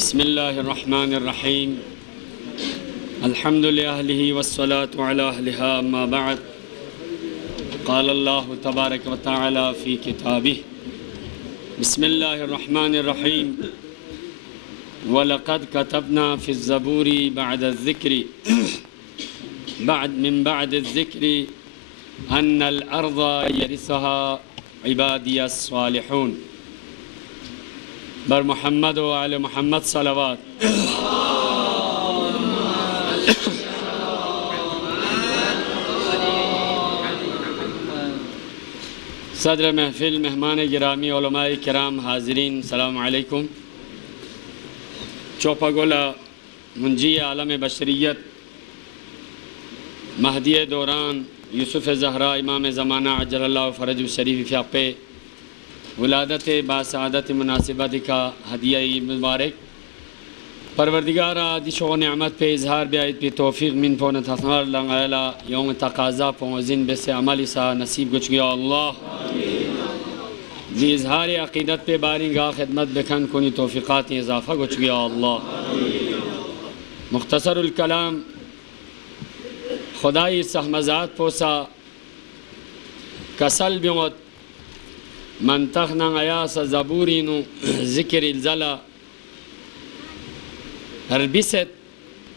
بسم الله الرحمن الرحيم الحمد لله والصلاة على أهلها أما بعد قال الله تبارك وتعالى في كتابه بسم الله الرحمن الرحيم ولقد كتبنا في الزبور بعد الذكر بعد الذكر أن الأرض يرثها عبادي الصالحون بر محمد و آل محمد صلوات. صدر محفل، مہمان گرامی، علماء کرام، حاضرین، السلام علیکم. چوپا گولا منجی عالم بشریت مہدی دوران یوسف زہرا امام زمانہ عجل اللہ فرج الشریف فیاپے ولادت باسعادت مناسبت کا ہدیہ مبارک پروردگارہ دیش و نعمت پہ اظہار بیائید پہ توفیق من پونت حفظار لنگائلہ یوم تقاضا پونزین بے سے عملی سا نصیب گچ گیا اللہ دی اظہار عقیدت پہ بارنگاہ خدمت بکھن کنی توفیقات اضافہ گچ گیا اللہ. مختصر الکلام خدای سہمزات پوسا کسل بیمت منطقنا غیاس زبورینو ذکر الزلا ربست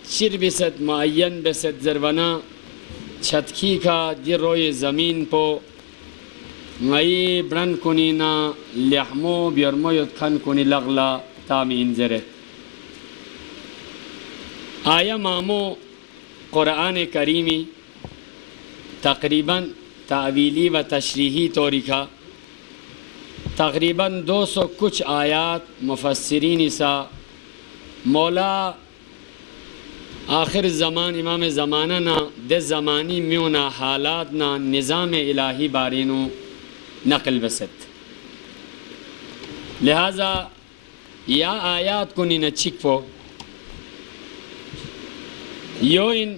چر بست معین بست زربنا چھتکی کا در روی زمین پو غی برن کنینا لحمو بیرمو یدکن کنی لغلا تامی انزرت. آیا مامو قرآن کریمی تقریباً تعویلی و تشریحی طوری کا تقریباً 200 کچھ آیات مفسرین سا مولا آخر زمان امام زمانہ نا دے زمانی میونا حالات نا نظام الہی بارینو نقل بست. لہذا یا آیات کو نینا چک پو یو ان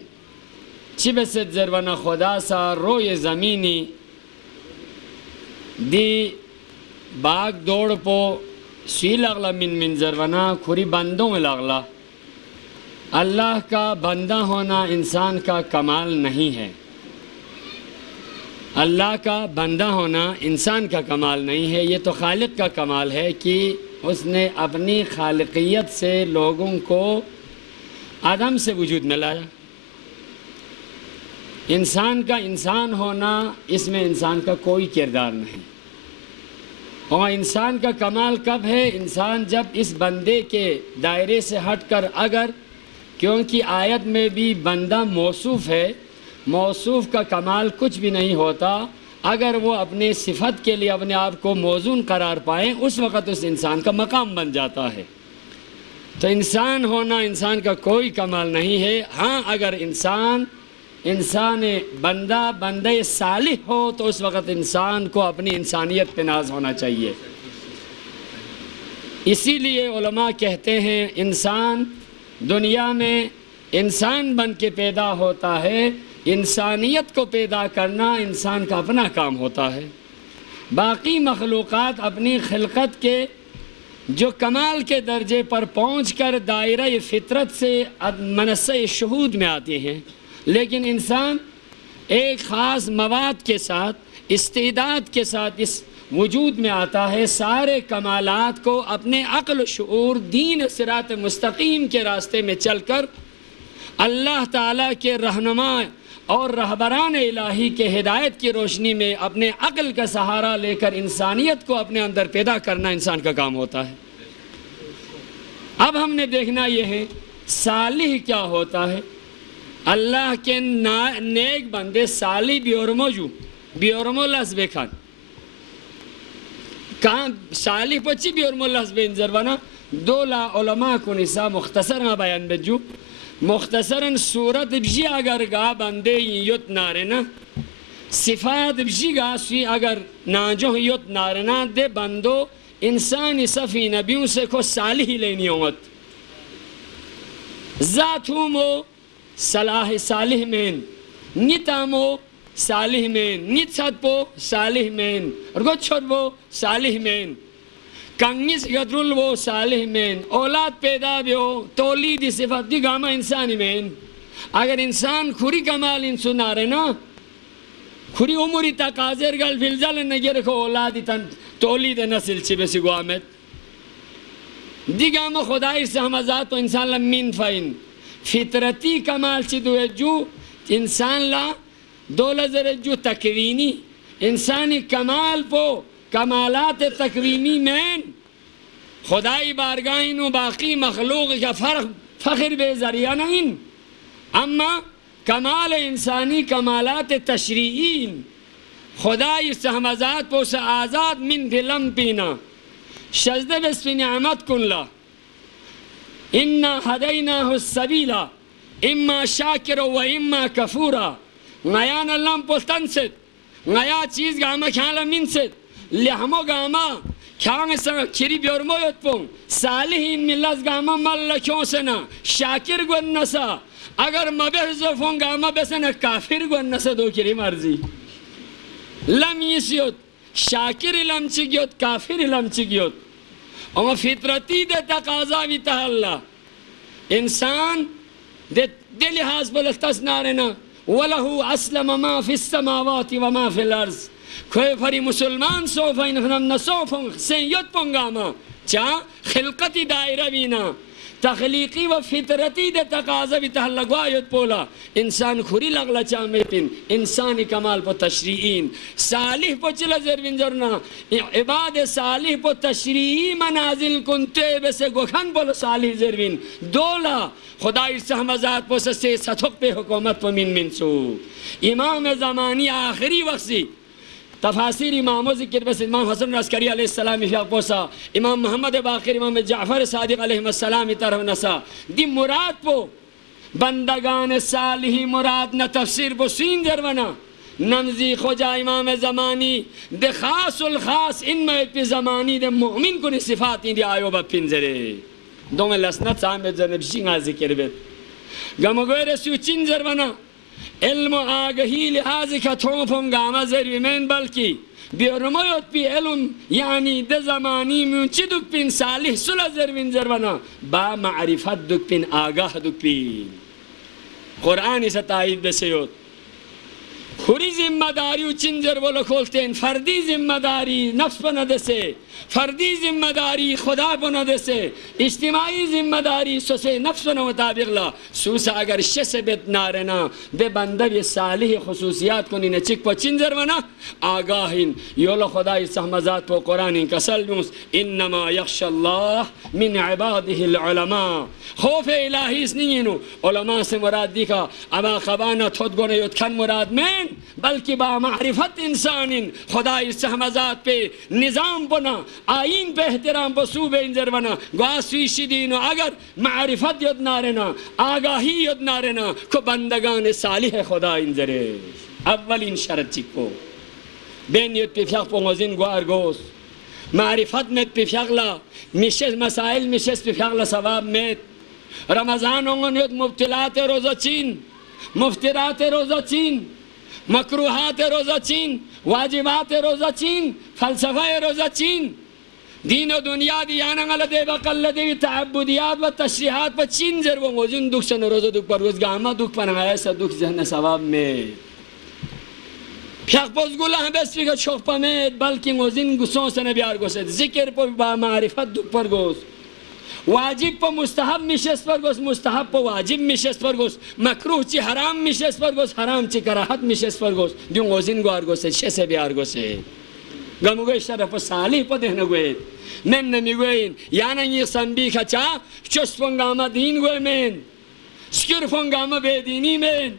چی بست زروانا خدا سا روی زمینی دی باغ دوڑ پو سی لغلا من زروانا کھوری بندوں لغلا. اللہ کا بندہ ہونا انسان کا کمال نہیں ہے. اللہ کا بندہ ہونا انسان کا کمال نہیں ہے. یہ تو خالق کا کمال ہے کہ اس نے اپنی خالقیت سے لوگوں کو عدم سے وجود میں لایا. انسان کا انسان ہونا اس میں انسان کا کوئی کردار نہیں. اور انسان کا کمال کب ہے؟ انسان جب اس بندے کے دائرے سے ہٹ کر اگر کیونکہ آیت میں بھی بندہ موصوف ہے، موصوف کا کمال کچھ بھی نہیں ہوتا. اگر وہ اپنے صفت کے لیے اپنے آپ کو موزون قرار پائیں اس وقت اس انسان کا مقام بن جاتا ہے. تو انسان ہونا انسان کا کوئی کمال نہیں ہے. ہاں اگر انسان بندہ صالح ہو تو اس وقت انسان کو اپنی انسانیت پہ ناز ہونا چاہیے. اسی لیے علماء کہتے ہیں انسان دنیا میں انسان بن کے پیدا ہوتا ہے، انسانیت کو پیدا کرنا انسان کا اپنا کام ہوتا ہے. باقی مخلوقات اپنی خلقت کے جو کمال کے درجے پر پہنچ کر دائرہ فطرت سے منصہ شہود میں آتے ہیں، لیکن انسان ایک خاص مواد کے ساتھ استعداد کے ساتھ اس وجود میں آتا ہے. سارے کمالات کو اپنے عقل و شعور دین صراط مستقیم کے راستے میں چل کر اللہ تعالیٰ کے رہنما اور رہبران الہی کے ہدایت کی روشنی میں اپنے عقل کا سہارا لے کر انسانیت کو اپنے اندر پیدا کرنا انسان کا کام ہوتا ہے. اب ہم نے دیکھنا یہ ہے صالح کیا ہوتا ہے. اللہ کے نیک بندے صالح بیورمو لحظ بکھان کہاں صالح پچی بیورمو لحظ بے انزروانا دولا علماء کو نسا مختصرا بیان بجو مختصراً صورت بجی اگر گا بندے یوت نارنا صفات بجی گا سوی اگر ناجو یوت نارنا دے بندو انسانی صفی نبیوں سے کو صالح لینی ہومت ذاتوں مو صالح مین نیتامو صالح مین نیت ساتھ پو صالح مین اور گوچھت پو صالح مین کنگیس گدرول وہ صالح مین اولاد پیدا بیو تولیدی صفت دی گاما انسانی مین اگر انسان خوری کمال انسو نارے نا خوری عمری تقاضر گل فلزل نگر کو اولادی تن تولید نسل چی بسی گوامت دی گاما خدای سے ہم ذات و انسان لمین فائن فطرتی کمال چی دوے جو انسان لا دولزر جو تکوینی انسانی کمال پو کمالات تکوینی مین خدای بارگاہین و باقی مخلوق کا فخر بے ذریعہ نہیں اما کمال انسانی کمالات تشریعین خدای سہمزات پو سے آزاد من دلم پینا شزد بس نعمت کن لا انا ہدیناہ السبیلا اما شاکر و اما کفورا نیان اللہ پو تنست نیا چیز گاما کھالا منست لحمو گاما کھانگ سا کری بیورمویت پون صالحین ملز گاما مل کیوں سنا شاکر گون نسا اگر مبحثو فون گاما بسنا کافر گون نسا دو کری مرضی لم یسیوت شاکر لم چگیوت کافر لم چگیوت اما فطرتی دے تقاضا بھی تحلا انسان دے لحاظ بلستس نارنا وَلَهُ أَسْلَمَ مَا فِي السَّمَاوَاتِ وَمَا فِي الْأَرْضِ کوئی فری مسلمان صوفہ انہم نصوفہ سینیت پنگاما چاہ خلقتی دائرہ بینا تخلیقی و فطرتی دے تقاضا بھی تحلقوایت پولا انسان خوری لغلا چامیتن انسانی کمال پو تشریعین صالح پو چلا زروین جرنا عباد صالح پو تشریعی منازل کنتے بسے گوکھن پو صالح زروین دولا خدای سہمزات پو سے ستھک پہ حکومت پو من سو امام زمانی آخری وقتی تفاسیر اماموں ذکر بس امام حسن عسکری علیہ السلام فیاق پوسا امام محمد باقر امام جعفر صادق علیہ السلام طرف نسا دی مراد پو بندگان صالحی مراد نہ تفسیر پو سین جرونا نمزی خوجا امام زمانی دے خاص الخاص ان میں پی زمانی دے مؤمن کنی صفاتی دی آیو با پنزرے دو میں لسنت سامت زنب شنگا ذکر بیت گمگوی رسیو چین جرونا علم و آگہی لحاظ کا تھوفم گاما ذریعی من بلکی بیرمویت پی علم یعنی دے زمانی من چی دک پین صالح صلح ذروین ذرونا با معرفت دک پین آگاہ دک پین قرآنی سے تائید بسیوت خوری ذمہ داری چین ذرولو کھولتے ہیں فردی ذمہ داری نفس پہ نہ دسے فردی ذمہ داری خدا پہ نہ دسے اجتماعی ذمہ داری سوسے نفس پہ نہ مطابق لا سوسا اگر شس بیت نارنا بے بندہ یہ صالح خصوصیات کو نینے چک پہ چین ذرونا آگاہین یولو خدای سہمزات پہ قرآن کسل جونس انما یخش اللہ من عباده العلماء خوف الہی اس نہیں علماء سے مراد دیکھا اما خبانا تھوت گونے یتکن مراد میں بلکہ با معرفت انسان خدای سہمزات پہ نظام بنا آئین پہ احترام پہ صوبہ انجر بنا گواسوی شدینو اگر معرفت ید نارنا آگاہی ید نارنا کو بندگان صالح خدا انجرے اولین شرط چکو بین ید پہ فیق پہ غزین گوار گوس معرفت میں پہ فیقلا مشس مسائل مشس پہ فیقلا ثواب میت رمضان ہونگن ید مبتلات روزہ چین مفترات روزہ چین مکروحات روزہ چین واجبات روزہ چین فلسفہ روزہ چین دین و دنیا دیانا غلدے بقل دے تعبدیات و تشریحات و چین زر و موزن دکھ سن روزہ دکھ پر روز گاما دکھ پر ایسا دکھ ذہن ثواب میں پھیق پوز گلہ بس فکر چھوک پا میں بلکہ موزن گسوں سے نبیار گوشت ذکر پا با معرفت دکھ پر گوش واجب پا مستحب مشست پر گوش مستحب پا واجب مشست پر گوش مکروح چی حرام مشست پر گوش حرام چی کراحت مشست پر گوش دیو غوزین گوار گوش شسے بیار گوش گمو گوش طرف صالح پا دہنا گوید من نمی گوین یانا یہ سنبی کھچا چست فنگاما دین گوی من سکر فنگاما بے دینی من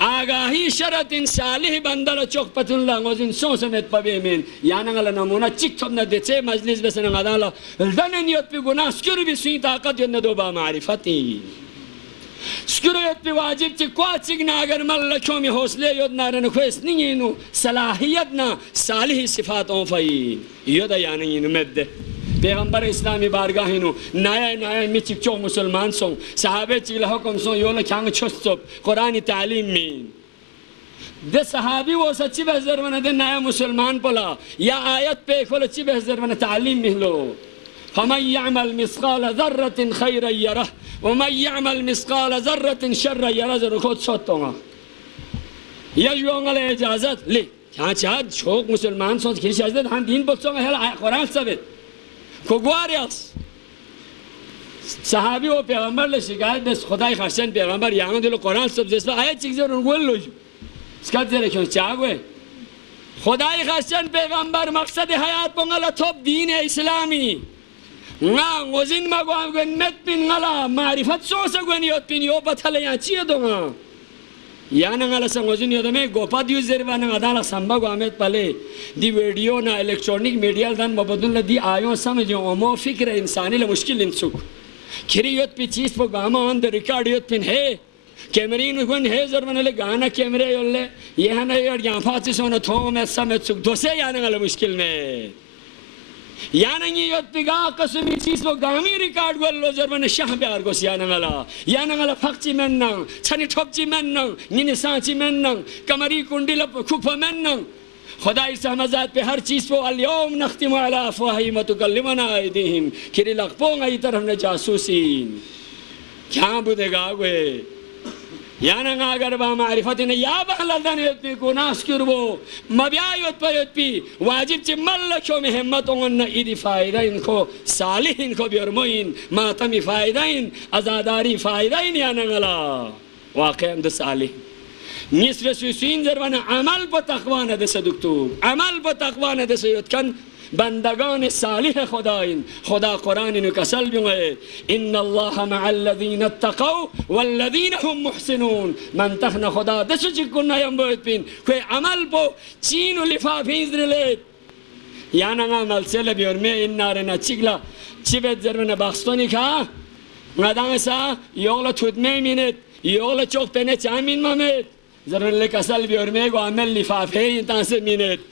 آگاہی شرط ان صالح بندر چوک پتن اللہ غوزین سو سمیت پا بے من یانا غلا نمونا چک تھوب نا دیچے مجلس بسن غدالا دننیت پی گناہ سکر بھی سوی طاقت ید ندو با معرفتی سکریت پی واجب چی کوا چگنا اگر مل لکھومی حوصلے ید نارن خویس نینو صلاحیت نا صالح صفات اونفائی یدہ یعنی مد پیغمبر اسلامی بارگاہینو نایا می چک چو مسلمان سوں صحابے چک لحکم سوں یولا کھانگ چھست سب قرآن تعلیم مین ده صحابی وہ سچی بہزر ونہ ده نیا مسلمان پلا یا آیت پہ کھولا چی بہزر ونہ تعلیم مہلو فَمَنْ يَعْمَلْ مِثْقَالَ ذَرَّةٍ خَيْرًا يَرَهُ وَمَنْ يَعْمَلْ مِثْقَالَ ذَرَّةٍ شَرًّا يَرَهُ ذرا خود سوتوں گا یجوانگا لے اجازت لے ہاں چاہت چھوک مسلمان سوچ کھیش اجازت ہاں دین بچوں گا ہیلا قرآن سبت کھگواری اس صحابی و پیغمبر لے شکایت بس خدای خاشن پیغمبر یہاں دلو قرآن سب جیسا آیت چیک زیر انگول لو جو اس کا دیرے کیوں چاہوے خدای خاشن پیغمبر مقصد حیات پو نگلا توب دین اسلامی نا غزین مگو ہم گوین مت پین نگلا معرفت سو سا گوین یوت پین یو بطھلے یہاں چیئے دو گا یا نگلا سا غزین یوت میں گوپا دیو زیروا نگا دالا سنبا گو آمد پلے دی ویڈیو نا الیکٹرونک میڈیال دان مبادن لدی آیوں سمجھو امو فکر انسانی لمشکل انسوک کھری یوت پی چیز پو گاما آن در ریکارڈ یوت پین ہے کیمرین گوین ہے ضرور لے گانا کیمرے یولے یہ نا یور یہاں فاتی سونا تھو میں سمت سک دو سے یا نگلا مشکل میں یا نگی یوت پی گا قسمی چیز پو گامی ریکارڈ گولو ضرور شاہ بیار گوس یا نگلا فقچی منن چھنی ٹھوپچی منن نینی سانچی منن کمری کنڈی لپ کھوپا منن خدای سہمزات پہ ہر چیز پہ اليوم نختم علی افواہہم وتکلمنا ایدیہم کھری لغپوں گئی طرف نے جاسوسین کیا بودے گا گوئے یا نگا اگر با معرفت نے یا بہلدن یت پی کناس کربو مبیا یت پہ یت پی واجب چی ملکو میں ہمتوں انہ ایدی فائدہ ان کو صالح ان کو بیرموین ماتمی فائدہ ان ازاداری فائدہ ان یا نگلا واقع اند صالح نصف سوسین ضرورنا عمل با تقوانه دست دکتور عمل با تقوانه دست یود کن بندگان صالح خداین خدا قرآن اینو کسل بیوئے ان اللہ مع الذین اتقوا والذین هم محسنون منتخن خدا دست چکن نیم باید پین کوئی عمل با چین و لفافین زرلیت یانا عمل سیل بیورمه این نارنا چگلا چی بید ضرورنا باستونی که ندانه سا یوغلا تودمه مینید یوغلا چوک پینه چامین مامید ضرور لے کسل بیورمے گو عمل لفافے انتان سے مینت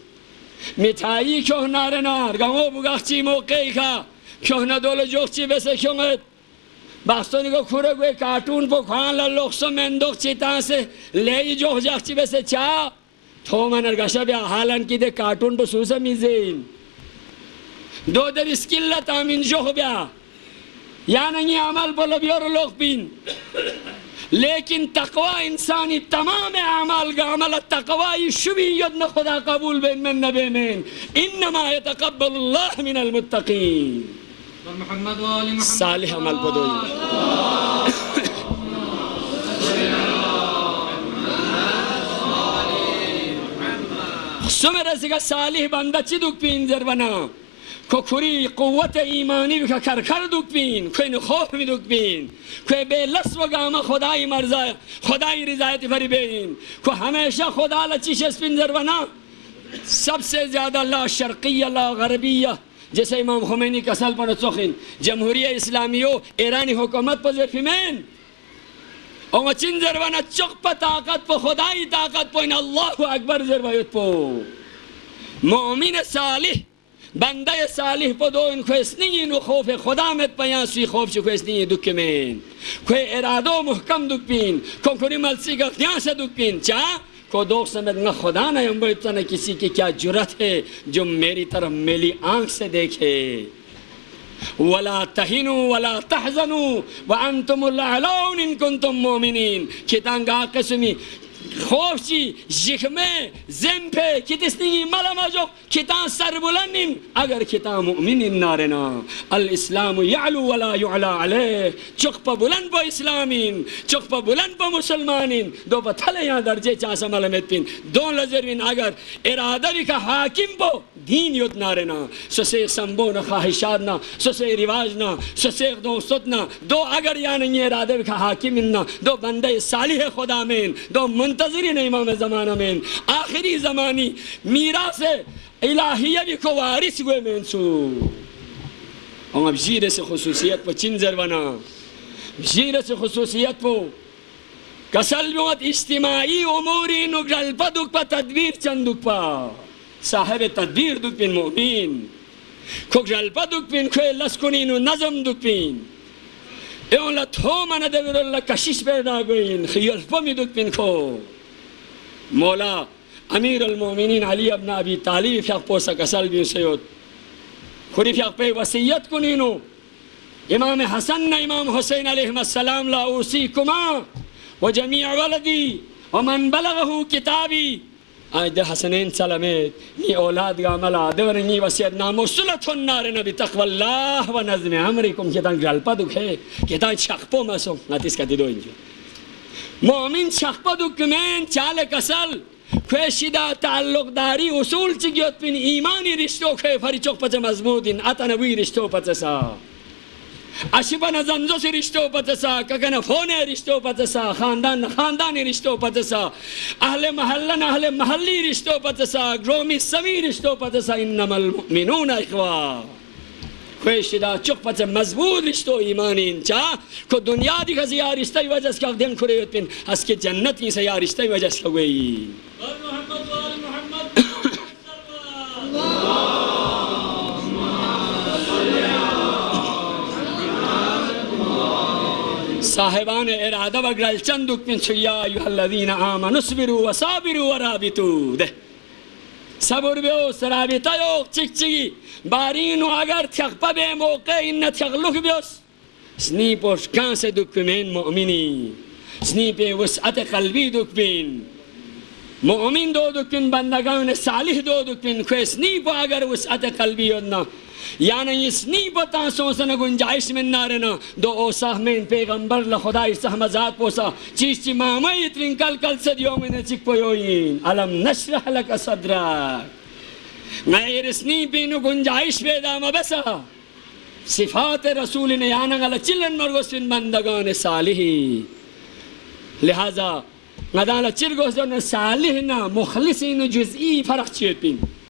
مٹھائی کیوں نارے نار گاؤں بگاخچی موقعی کا کیوں نہ دولو جوخچی بسے کیوں گت باستونی کو کھورے گوے کارٹون پو کھان للوخصو مندوخ چیتان سے لے جوخ جاخچی بسے چاہ تھو منر گشا بیا حالان کی دے کارٹون پو سوسا میزین دو در اسکلت آمین جوخ بیا یا ننگی عمل پو لبیور لوگ بین لیکن تقوی انسانی تمام اعمال کا عمل تقوی شبی یدن خدا قبول بین من نبی من انما یتقبل اللہ من المتقین صالح عمل بدوئی سمرہ سکا صالح بندہ چی دک پین ضربنا کو کھری قوت ایمانی بکا کرکر دک بین کوئی نخوف بھی دک بین کوئی بے لس و گاما خدای مرزا خدای رضایت فری بین کو ہمیشہ خدا لچیش اسپن ضربنا سب سے زیادہ لا شرقیہ لا غربیہ جیسے امام خمینی کسل پر سخن جمہوریہ اسلامیو ایرانی حکومت پر زفمین اور چین ضربنا چق پا طاقت پا خدای طاقت پا ان اللہ اکبر ضربیت پا مومن صالح بندہ صالح پا دو ان خویسنی انو خوف خدا مت پیانسی خوف چو خویسنی دک مین کوئی ارادو محکم دک پین کو کری ملسی کا اختیان سے دک پین چاہ کو دوست سمجھ نہ خدا نہ ہم بہتا نہ کسی کی کیا جرت ہے جو میری طرف میلی آنکھ سے دیکھے وَلَا تَحِنُوا وَلَا تَحْزَنُوا وَأَنْتُمُ الْأَعْلَوْنَ إِن كُنْتُم مُؤْمِنِينَ کتانگا قسمی خوف چی جخمے زم پہ کتسنی ملما جو کتان سر بلنن اگر کتان مؤمنین نارنا الاسلام یعلو ولا یعلا علیہ چق پا بلند پا اسلامین چق پا بلند پا مسلمانین دو پا تھلے یہاں درجے چانسا ملمت پین دون لذروین اگر ارادوی کا حاکم پا دین یود نارنا سسے سنبون خواہشاتنا سسے رواجنا سسے دوستنا دو اگر یعنی ارادوی کا حاکمنا دو بندے صالح خدا مین دو منتظرین امام زمانہ میں آخری زمانی میراث الہیہ بھی کو وارث ہوئے منسو اور اب جیرے سے خصوصیت پہ چنزر بنا جیرے سے خصوصیت پہ کسل بیوت اجتماعی اموری نگرل پا دک پا تدبیر چند دک پا صاحب تدبیر دک پین مومین کگرل پا دک پین کوئی لسکنین و نظم دک پین اون لا تھو من دور اللہ کشش پیدا گوین خیال پا می دک پین کو مولا امیر المومنین علی ابن ابی طالب فیق پوسا کسل بیو سیود خوری فیق پی وسیعت کنینو امام حسن امام حسین علیہ السلام لا اوصیکما و جمیع ولدی ومن بلغه کتابی آج ده حسنین سلامت نی اولاد گاملا دورنی وسیعت ناموصلت النار نبی تقوی اللہ و نظم عمرکم کتان گلپا دکھے کتان شخپو مسو نتیس کتی دو انجو مومن شخپا دکمین چال کسل کوشیدہ تعلق داری اصول چگیوت پین ایمانی رشتو که فری چوک پچه مضمودین اتنوی رشتو پچه سا اشبا نزنزو سی رشتو پچه سا ککن فون رشتو پچه سا خاندانی رشتو پچه سا اہل محلن اہل محلی رشتو پچه سا گرومی سمی رشتو پچه سا انما المؤمنون اخوا کوشیدہ چوک پچه مضبوط رشتو ایمانین چا کو دنیا دی خزی رشتای وجہ سے دن کھریوت پین اس کے جنت کی سیا رشتای وجہ سے ہوئی صاحبان ارادہ وگرل چندک من سیا ایوہ الذین آمنوا اصبروا وصابروا ورابطوا دے صبر بیو سرابطہ یو چک چگی بارینو اگر تھیقپا بے موقع انہ تھیقلوک بیوس سنی پوش کان سے دکمین مؤمنی سنی پہ وسعت قلبی دکمین مؤمن دو دکن بندگان صالح دو دکن کوئی سنی پا اگر وسعت قلبی ہونا یعنی یہ سنی پا تانسوں سے گنجائش من نارنا دو اوساہ میں پیغمبر لخدای سہمزات پوسا چیز چی مامای ترین کل صدیوں میں چک پویوین علم نشرح لک صدرک غیر سنی پینو گنجائش پیدا مبسا صفات رسول نیانا غلا چلن مرگوسن بندگان صالحی لہذا مدانا چرگوس دون صالحنا مخلصین جزئی فرق چیت پین